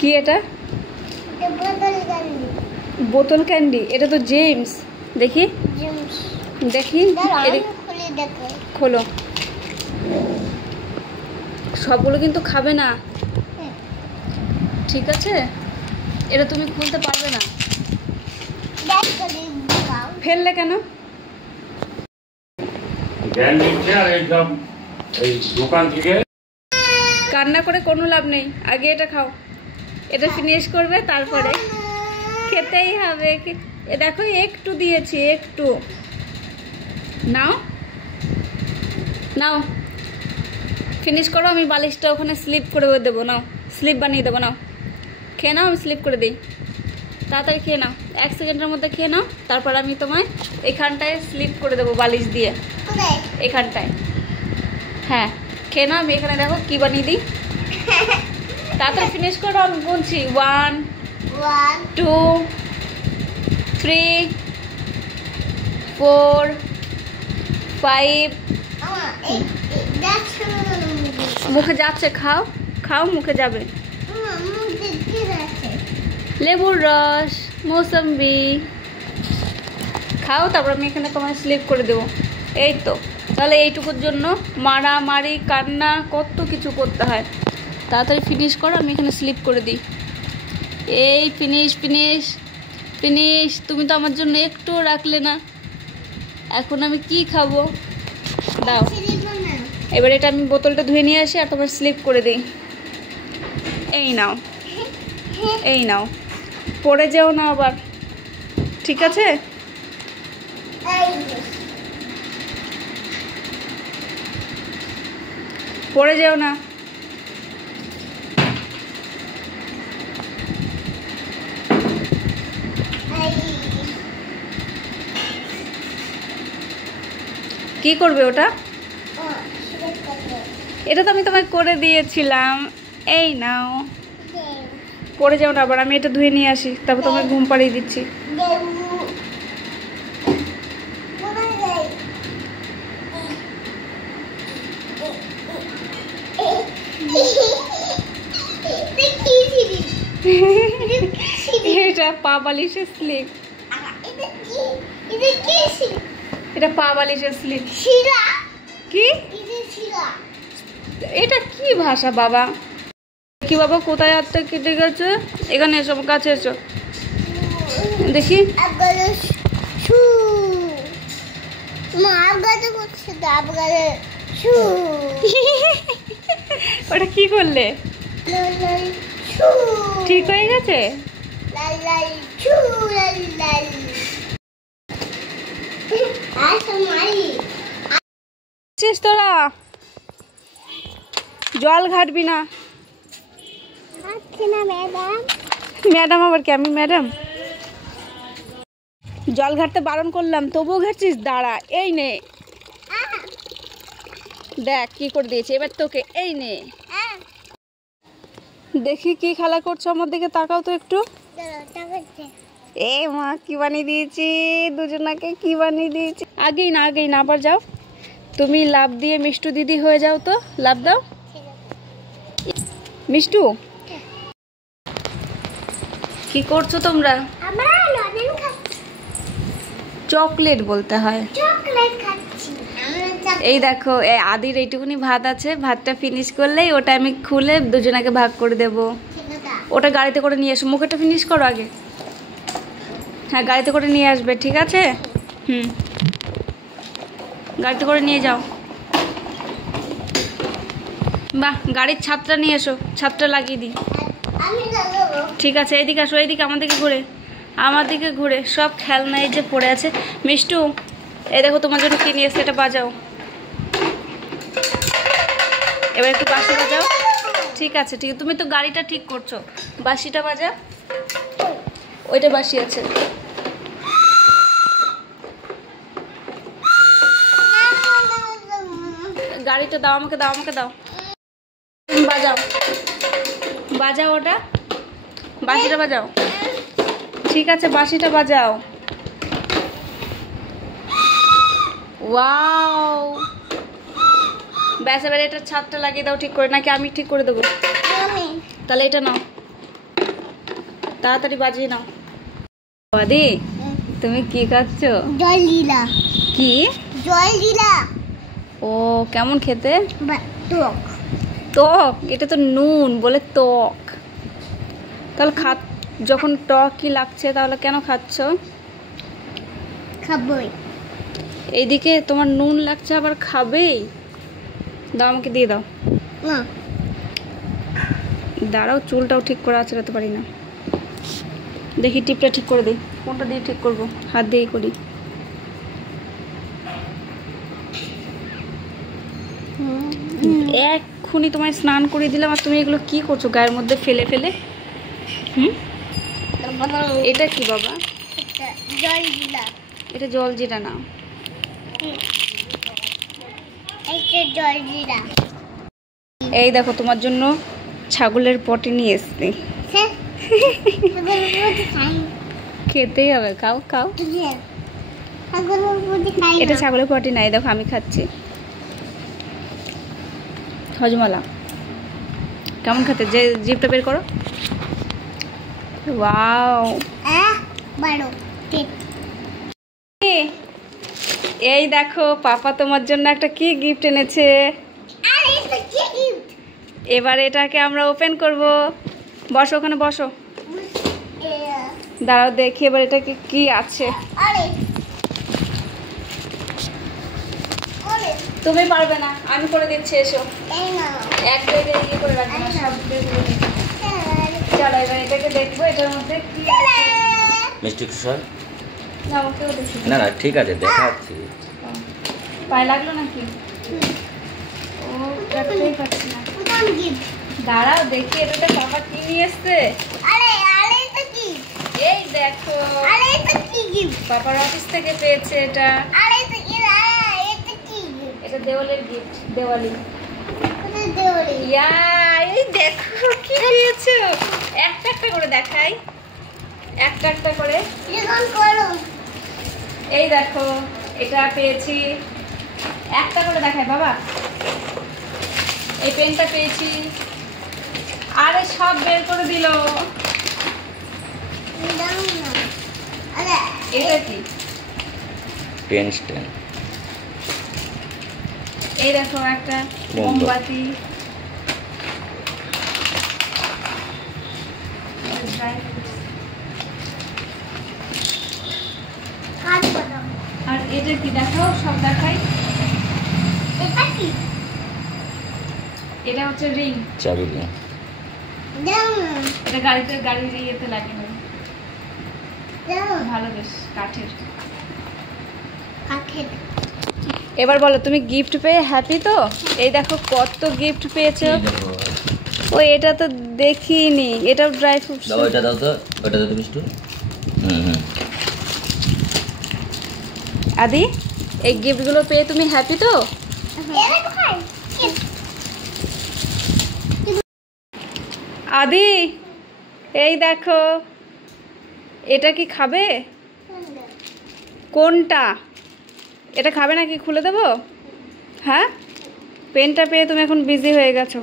কি এটা? বোতল ক্যান্ডি। এটা তো জেমস। দেখি দেখি, খোলো। সবগুলো কিন্তু খাবে না, ঠিক আছে? এটা তুমি খুলতে পারবে না। ফেললে কেন? কান্না করে কোনো লাভ নেই, আগে এটা খাও। এটা ফিনিশ করবে, তারপরে খেতেই হবে। দেখো একটু দিয়েছি, একটু নাও নাও, ফিনিশ করো। আমি বালিশটা ওখানে স্লিপ করে দেবো, নাও স্লিপ বানিয়ে দেবো। নাও খেয়ে নাও, আমি স্লিপ করে দিই। তাড়াতাড়ি খেয়ে নাও, 1 সেকেন্ডের মধ্যে খেয়ে নাও। তারপর আমি তোমায় এখানটায় স্লিপ করে দেবো বালিশ দিয়ে, এখানটায়। হ্যাঁ খেয়ে নাও, আমি এখানে দেখো কি বানিয়ে দিই। তাড়াতাড়ি ফিনিশ করো, আমি বলছি। 1 2 3 4 5। মুখে যাচ্ছে, খাও খাও, মুখে যাবে। লেবুর রস, মৌসম্বি খাও, তারপর আমি এখানে তোমায় স্লিপ করে দেবো। এই তো, তাহলে এইটুকুর জন্য মারামারি, কান্না, কত কিছু করতে হয়। তাড়াতাড়ি ফিনিশ করো, আমি এখানে স্লিপ করে দিই। এই ফিনিশ ফিনিশ ফিনিশ। তুমি তো আমার জন্য একটুও রাখলে না, এখন আমি কি খাবো? দাও এবার এটা আমি বোতলটা ধুয়ে নিয়ে আসি আর তোমার স্লিপ করে দিই। এই নাও, এই নাও, পড়ে যেও না আবার, ঠিক আছে? পড়ে যেও না। কি করবে ওটা? এটা তো আমি তোমায় করে দিয়েছিলাম। এই নাও, পড়ে যাও না আবার। আমি এটা ধুয়ে নিয়ে আসি, তারপর তোমায় ঘুম পাড়িয়ে দিচ্ছি। এটা পা বালিশের স্লিপ। এটা পা বালিশের স্লিপ। কি এটা কি ভাষা বাবা? কি বাবা, কোথায় হাতটা কেটে গেছে? এখানে এসো, কাছে এসো দেখি। ওটা কি করলে? ঠিক হয়ে গেছে? তোরা জল ঘাটবি না। ম্যাডাম আবার কি? আমি ম্যাডাম? জল ঘাটতে বারণ করলাম, তবুও ঘাটছিস? দাঁড়া, এই নে, দেখ কি করে দিয়েছে এবার তোকে। এই নে, দেখি কি খেলা করছো, আমার দিকে তাকাও তো একটু। এ মা, কি বানিয়ে দিয়েছি দুজনাকে, কি বানিয়ে দিয়েছি। আগেই না, আগেই না, আবার যাও। তুমি লাভ দিয়ে মিষ্টু দিদি হয়ে যাও তো, লাভ দাও। মিষ্টু, কি করছো তোমরা? চকলেট বলতে হয়। এই দেখো, আদির এইটুকুনি ভাত আছে, ভাতটা ফিনিশ করলেই ওটা আমি খুলে দুজনাকে ভাগ করে দেব। ওটা গাড়িতে করে নিয়ে এসো, মুখেটা ফিনিশ করো আগে। হ্যাঁ গাড়িতে করে নিয়ে আসবে, ঠিক আছে? গাড়িতে করে নিয়ে যাও। বাহ, গাড়ির ছাদটা নিয়ে এসো, ছাদটা লাগিয়ে দিই। ঠিক আছে, এইদিকে আসো, এইদিকে আমার দিকে ঘুরে, আমার দিকে ঘুরে। সব খেলনা এই যে পড়ে আছে। মিষ্টু, এই দেখো তোমার জন্য কি নিয়ে এসে, এটা বাজাও। এবার একটু বাঁশি বাজাও। ঠিক আছে, ঠিক আছে, তুমি তো গাড়িটা ঠিক করছো, বাঁশিটা বাজা। ওইটা বাঁশি আছে। গাড়িটা দাও আমাকে, দাও আমাকে, দাও। বাজাও বাজাও, ওটা বাঁশিটা বাজাও। ঠিক আছে, বাঁশিটা বাজাও। ওয়াও, ব্যাস এবার এটা ছাদটা লাগিয়ে দাও ঠিক করে, নাকি আমি ঠিক করে দেবো? তাহলে এটা নাও, তাড়াতাড়ি বাজিয়ে নাও। আদি তুমি কি খাচ্ছ? জল দিলা। কি জল দিলা? ও কেমন খেতে? টক। টক? এটা তো নুন বলে টক। তাহলে যখন টক কি লাগছে তাহলে কেন খাচ্ছ? খাবই। এইদিকে তোমার নুন লাগছে আবার খাবেই? দাও আমাকে দিয়ে দাও। না দাঁড়াও, চুলটাও ঠিক করে আঁচড়াতে পারি না। দেখি টিপটা ঠিক করে দিই। কোনটা দিয়ে ঠিক করব? হাত দিয়েই করি। এক্ষুনি তোমায় স্নান করে দিলাম আর তুমি এগুলো কি করছো গায়ের মধ্যে ফেলে ফেলে? এটা কি বাবা? জল দিলা। এটা জল জিরা না। জল দিলা। এই দেখো তোমার জন্য ছাগলের পটি নিয়ে এসছি। খেতেই হবে, খাও খাও। এটা ছাগলের পটি নাই, দেখো আমি খাচ্ছি। হজমালা কেমন খেতে? যে জিভটা বের করো। ওয়াও, এই দেখো পাপা তোমার জন্য একটা কি গিফট এনেছে। এবার এটাকে আমরা ওপেন করব। বসো ওখানে বসো। দাঁড়াও দেখি এবার এটাকে কি আছে। তুমি পারবে না, আমি করে দিচ্ছি। এসো এক জায়গায় ইয়ে করে রাখবে না, সব চলো এবার এটাকে দেখবো এটার মধ্যে কি আছে। মিষ্টি কুসুম না ওকেও দেখি। না না ঠিক আছে দেখাচ্ছি। পায়ে লাগলো নাকি? ও রাখতেই পারছি না। দাঁড়াও দেখি এটাতে পাপা কি নিয়ে এসছে। এই দেখো পাপার অফিস থেকে পেয়েছে এটা। এটা দেওয়ালের গিফট। দেওয়ালি। এই দেখো কি দিয়েছো। একটা একটা করে দেখাই, একটা একটা করে। এই দেখো এটা পেয়েছি, একটা করে দেখাই বাবা। এই পেনটা পেয়েছি। আরে সব বের করে দিল। এটা কি? Pen stand. এই দেখো একটা মোমবাতি। আর এটা কি দেখাও, সব দেখাই। এটা হচ্ছে রিং। চাবি রিং। এটা গাড়ির ইয়েতে লাগে না, ভালো বেশ কাঠের। এবার বলো তুমি গিফট পেয়ে হ্যাপি তো? এই দেখো কত গিফট পেয়েছো। ও এটা তো দেখিনি। এটাও ড্রাই ফ্রুটস। দাও এটা দাও তো, ওটা দাও তো মিষ্টি। আদি এই গিফটগুলো পেয়ে তুমি হ্যাপি তো? আদি এই দেখো এটা কি খাবে? কোনটা? এটা খাবে নাকি? খুলে দেবো? হ্যাঁ, পেনটা পেয়ে তুমি এখন বিজি হয়ে গেছো।